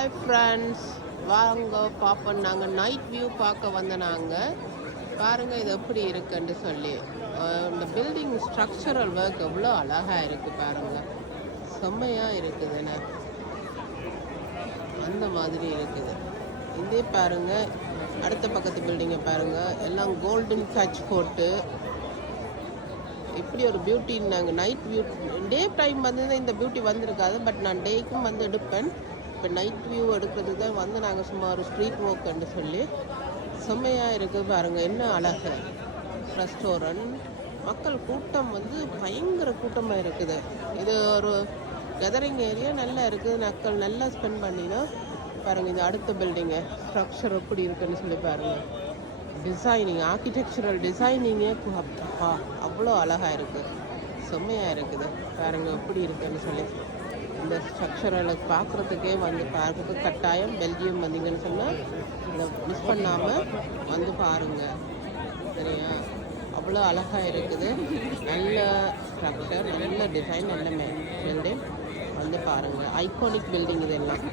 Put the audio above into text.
Hi friends, வாங்க பார்ப்போம். நாங்கள் நைட் வியூ பார்க்க வந்த நாங்கள் பாருங்கள் இது எப்படி இருக்குன்னு சொல்லி. இந்த பில்டிங் ஸ்ட்ரக்சரல் ஒர்க் எவ்வளோ அழகாக இருக்குது பாருங்கள். செம்மையாக இருக்குதுன்னு அந்த மாதிரி இருக்குது. இதே பாருங்கள், அடுத்த பக்கத்து பில்டிங்கை பாருங்கள், எல்லாம் கோல்டன் டச் போட்டு இப்படி ஒரு பியூட்டி. நாங்கள் நைட் வியூ டே டைம் வந்து இந்த பியூட்டி வந்திருக்காது, பட் நான் டேக்கும் வந்து எடுப்பேன். இப்போ நைட் வியூ எடுக்கிறது தான் வந்து நாங்கள் சும்மா ஒரு ஸ்ட்ரீட் வாக்குன்னு சொல்லி செம்மையாக இருக்குது பாருங்கள். என்ன அழகு ரெஸ்டாரண்ட். மக்கள் கூட்டம் வந்து பயங்கர கூட்டமாக இருக்குது. இது ஒரு கெதரிங் ஏரியா நல்லா இருக்குது. மக்கள் நல்லா ஸ்பெண்ட் பண்ணினா பாருங்கள். இந்த அடுத்த பில்டிங்கு ஸ்ட்ரக்சர் எப்படி இருக்குன்னு சொல்லி பாருங்கள். டிசைனிங், ஆர்கிடெக்சரல் டிசைனிங்கே அவ்வளோ அழகாக இருக்குது, செம்மையாக இருக்குது பாருங்கள் எப்படி இருக்குன்னு சொல்லி. இந்த ஸ்ட்ரக்சரலை பார்க்குறதுக்கே வந்து பார்க்க கட்டாயம் பெல்ஜியம் வந்தீங்கன்னு சொன்னால் இதை மிஸ் பண்ணாமல் வந்து பாருங்கள், சரியா? அவ்வளோ அழகாக இருக்குது. நல்ல ஸ்ட்ரக்சர், நல்ல டிசைன், நல்ல பில்டிங் வந்து பாருங்கள். ஐகானிக் பில்டிங் இதெல்லாம்.